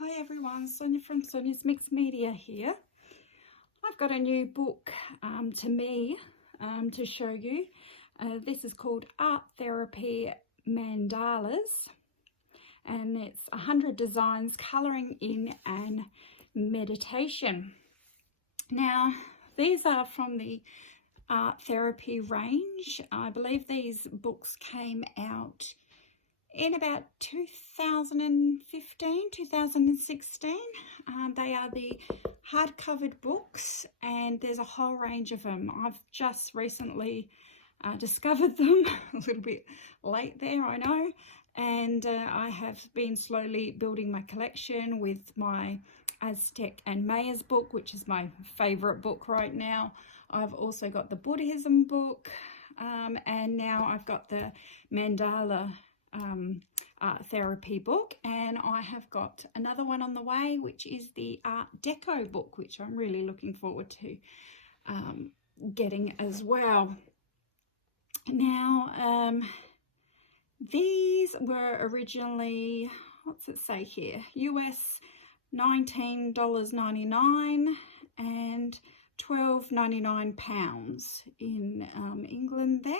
Hi everyone, Sonia from Sonia's Mixed Media here. I've got a new book to show you. This is called Art Therapy Mandalas, and it's 100 designs, colouring in and meditation. Now, these are from the Art Therapy range. I believe these books came out in about 2015, 2016. They are the hard-covered books, and there's a whole range of them. I've just recently discovered them, a little bit late there, I know, and I have been slowly building my collection with my Aztec and Mayas book, which is my favourite book right now. I've also got the Buddhism book, and now I've got the Mandala Art Therapy book, and I have got another one on the way, which is the Art Deco book, which I'm really looking forward to getting as well. Now, these were originally, what's it say here, US $19.99 and £12.99 in England there.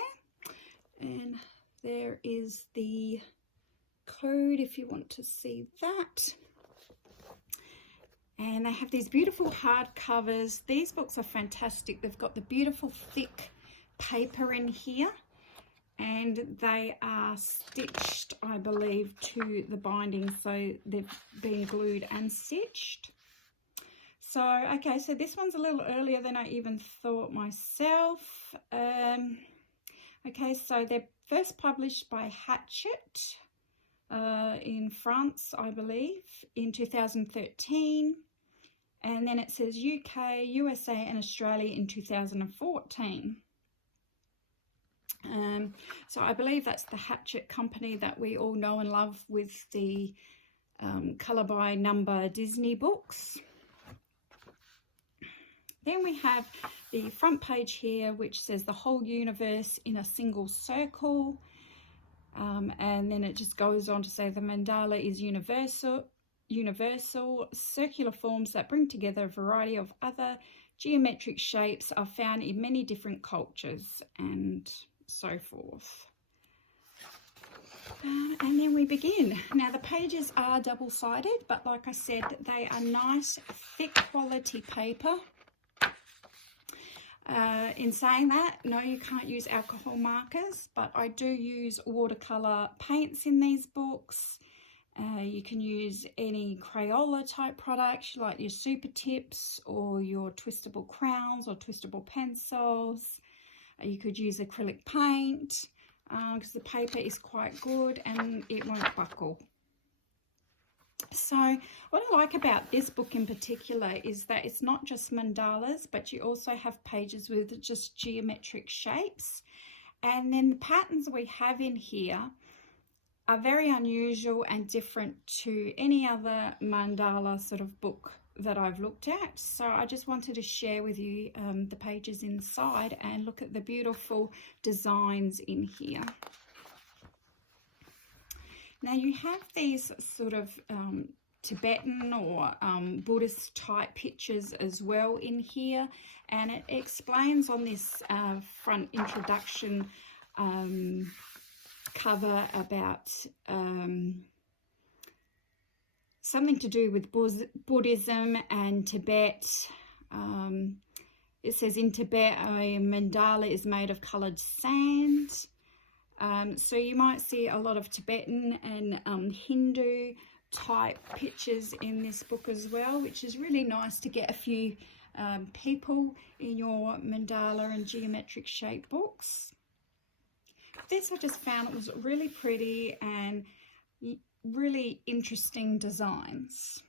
And there is the code if you want to see that. And they have these beautiful hard covers. These books are fantastic. They've got the beautiful thick paper in here, and they are stitched, I believe, to the binding, so they've been glued and stitched. So, okay, so this one's a little earlier than I even thought myself. Okay, so they're first published by Hachette in France, I believe, in 2013. And then it says UK, USA and Australia in 2014. So I believe that's the Hachette company that we all know and love with the colour by number Disney books. Then we have the front page here, which says the whole universe in a single circle. And then it just goes on to say the mandala is universal, circular forms that bring together a variety of other geometric shapes are found in many different cultures, and so forth. And then we begin. Now the pages are double-sided, but like I said, they are nice, thick quality paper. In saying that, no, you can't use alcohol markers, but I do use watercolour paints in these books. You can use any Crayola type products like your Super Tips or your twistable crowns or twistable pencils. You could use acrylic paint because the paper is quite good and it won't buckle. So what I like about this book in particular is that it's not just mandalas, but you also have pages with just geometric shapes. And then the patterns we have in here are very unusual and different to any other mandala sort of book that I've looked at. So I just wanted to share with you the pages inside and look at the beautiful designs in here. Now you have these sort of Tibetan or Buddhist type pictures as well in here, and it explains on this front introduction cover about something to do with Buddhism and Tibet. It says in Tibet a mandala is made of coloured sand. So you might see a lot of Tibetan and Hindu type pictures in this book as well, which is really nice to get a few people in your mandala and geometric shape books. This I just found it was really pretty and really interesting designs.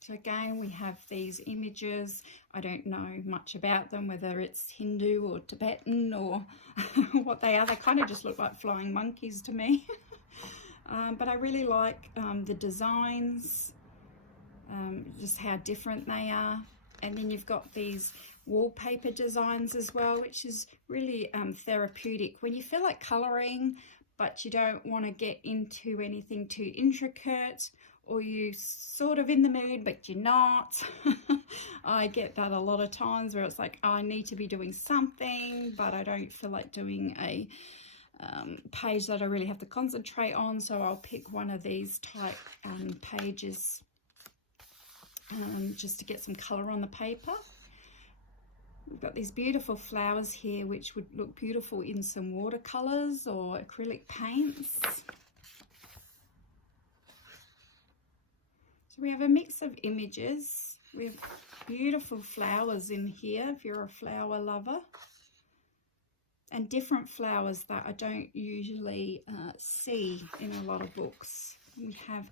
So again, we have these images. I don't know much about them, whether it's Hindu or Tibetan or what they are. They kind of just look like flying monkeys to me. But I really like the designs, just how different they are. And then you've got these wallpaper designs as well, which is really therapeutic. When you feel like colouring but you don't want to get into anything too intricate, or you sort of in the mood but you're not. I get that a lot of times where it's like, I need to be doing something but I don't feel like doing a page that I really have to concentrate on, so I'll pick one of these type pages just to get some colour on the paper. We've got these beautiful flowers here which would look beautiful in some watercolours or acrylic paints. So we have a mix of images. We have beautiful flowers in here if you're a flower lover, and different flowers that I don't usually see in a lot of books. We have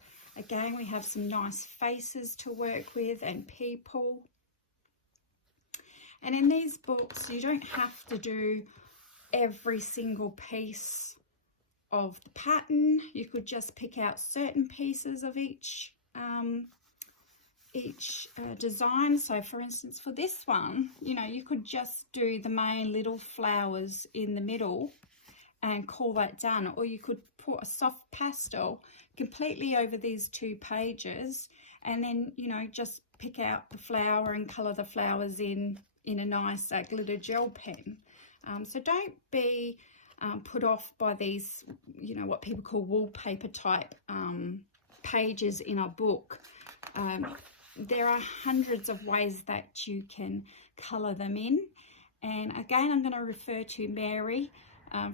some nice faces to work with and people. And in these books, you don't have to do every single piece of the pattern. You could just pick out certain pieces of each design. So for instance, for this one, you could just do the main little flowers in the middle and call that done, or you could put a soft pastel completely over these 2 pages and then just pick out the flower and color the flowers in a nice glitter gel pen. So don't be put off by these what people call wallpaper type pages in a book. There are hundreds of ways that you can color them in, and again I'm going to refer to Mary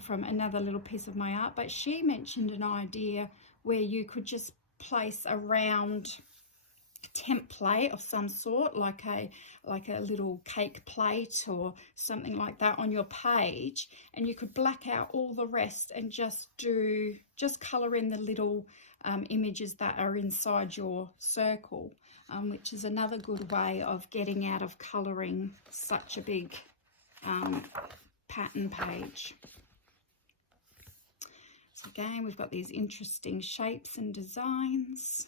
from another little piece of my art, but she mentioned an idea where you could just place a round template of some sort, like a little cake plate or something like that on your page, and you could black out all the rest and just color in the little images that are inside your circle, which is another good way of getting out of coloring such a big pattern page. So again, we've got these interesting shapes and designs.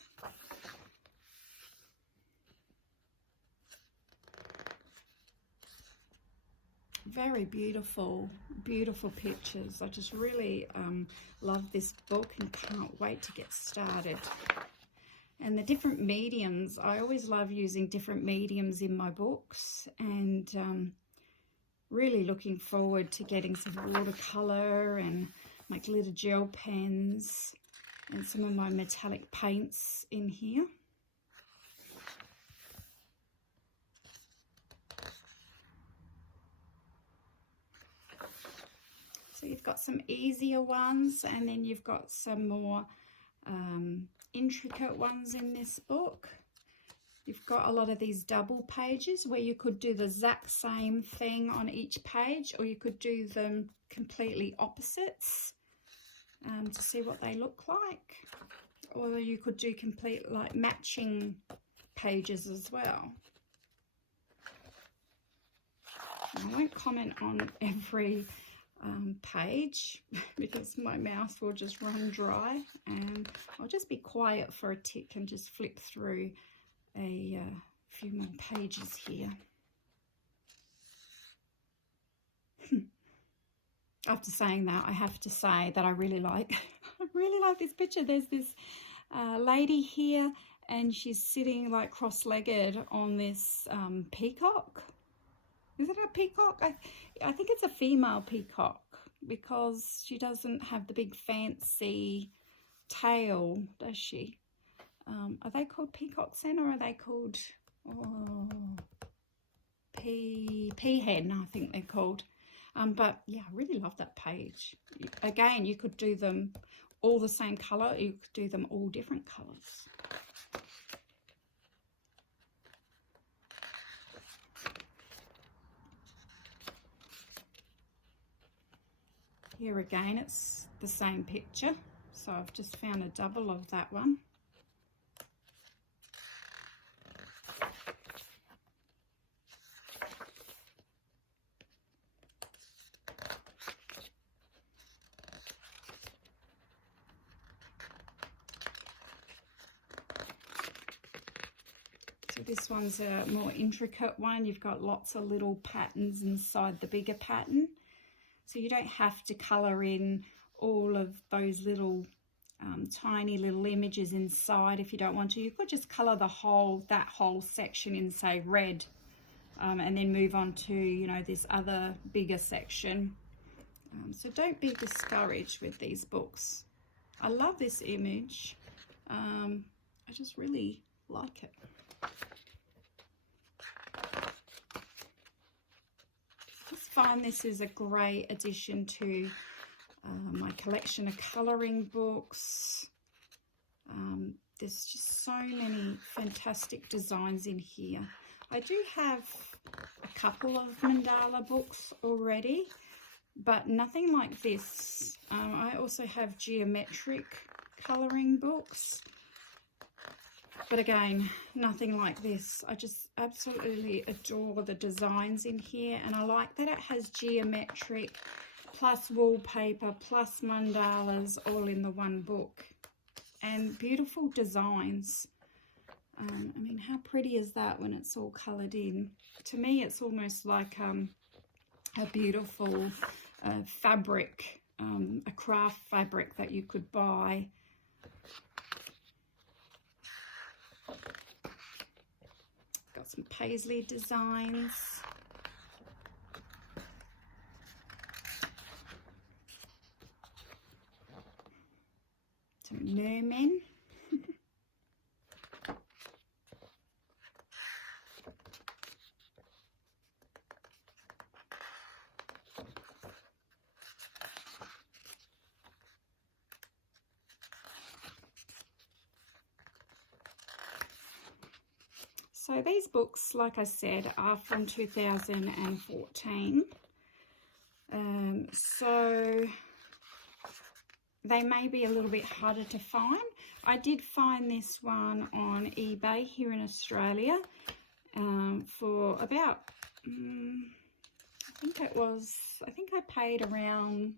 Very beautiful, beautiful pictures. I just really love this book and can't wait to get started. And the different mediums, I always love using different mediums in my books, and really looking forward to getting some watercolor and my glitter gel pens and some of my metallic paints in here. So you've got some easier ones, and then you've got some more intricate ones in this book. You've got a lot of these double pages where you could do the exact same thing on each page, or you could do them completely opposites to see what they look like, or you could do complete like matching pages as well. I won't comment on every page because my mouth will just run dry, and I'll just be quiet for a tick and just flip through a few more pages here. After saying that, I have to say that I really like this picture. There's this lady here, and she's sitting like cross-legged on this peacock. Is it a peacock? I think it's a female peacock because she doesn't have the big fancy tail, does she? Are they called peacocks then, or are they called peahen? I think they're called. But yeah, I really love that page. Again, you could do them all the same colour. You could do them all different colours. Here again, it's the same picture, so I've just found a double of that one. So this one's a more intricate one. You've got lots of little patterns inside the bigger pattern. So you don't have to colour in all of those little tiny little images inside if you don't want to. You could just colour that whole section in, say, red, and then move on to, you know, this other bigger section. So don't be discouraged with these books. I love this image. I just really like it. Just find this is a great addition to my collection of colouring books. There's just so many fantastic designs in here. I do have a couple of mandala books already, but nothing like this. I also have geometric colouring books, but again, nothing like this. I just absolutely adore the designs in here, and I like that it has geometric plus wallpaper plus mandalas all in the one book, and beautiful designs. I mean, how pretty is that when it's all coloured in? To me, it's almost like a beautiful fabric, a craft fabric that you could buy. Got some paisley designs. Some mermen. So these books, like I said, are from 2014. So they may be a little bit harder to find. I did find this one on eBay here in Australia for about, I think I paid around,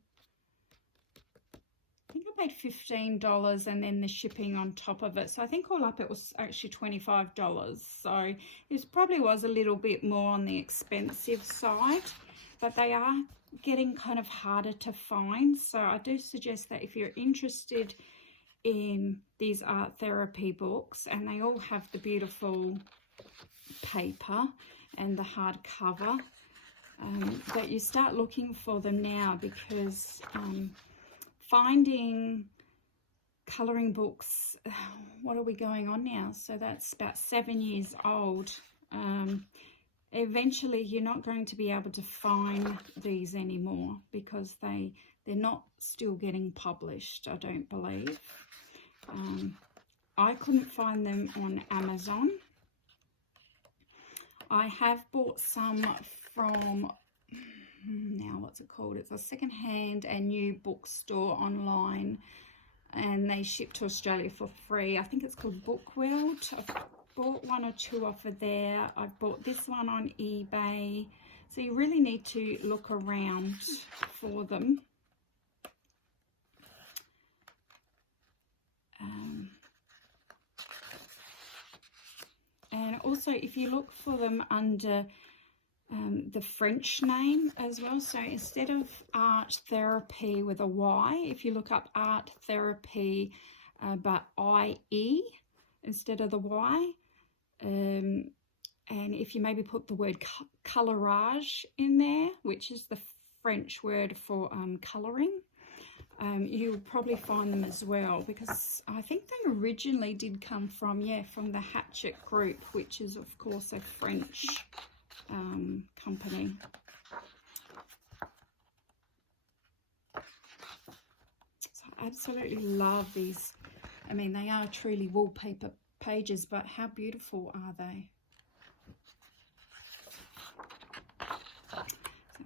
I paid $15 and then the shipping on top of it. So I think all up it was actually $25. So it probably was a little bit more on the expensive side, but they are getting kind of harder to find. So I do suggest that if you're interested in these art therapy books, and they all have the beautiful paper and the hardcover, that you start looking for them now, because finding colouring books, what are we going on now? So that's about 7 years old. Eventually you're not going to be able to find these anymore, because they're not still getting published, I don't believe. I couldn't find them on Amazon. I have bought some from, now what's it called? It's a secondhand and new bookstore online, and they ship to Australia for free. I think it's called Bookworld. I've bought one or two off of there. I've bought this one on eBay. So you really need to look around for them. And also, if you look for them under the French name as well, so instead of Art Therapy with a Y, if you look up Art Therapy but IE instead of the Y, and if you maybe put the word colorage in there, which is the French word for colouring, you'll probably find them as well, because I think they originally did come from, from the Hatchet Group, which is of course a French company. So I absolutely love these. I mean, they are truly wallpaper pages, but how beautiful are they? So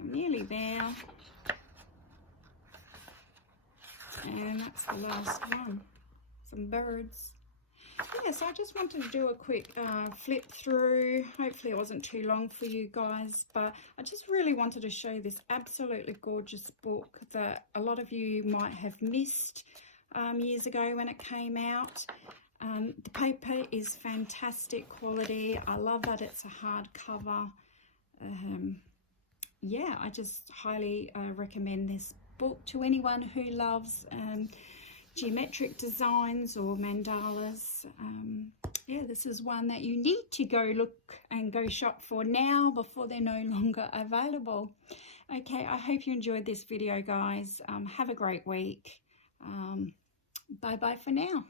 I'm nearly there. And that's the last one. Some birds. Yeah, so I just wanted to do a quick flip through. Hopefully it wasn't too long for you guys, but I just really wanted to show you this absolutely gorgeous book that a lot of you might have missed years ago when it came out. The paper is fantastic quality. I love that it's a hardcover. Yeah, I just highly recommend this book to anyone who loves geometric designs or mandalas. Yeah, this is one that you need to go look and go shop for now before they're no longer available. Okay, I hope you enjoyed this video, guys. Have a great week. Bye-bye for now.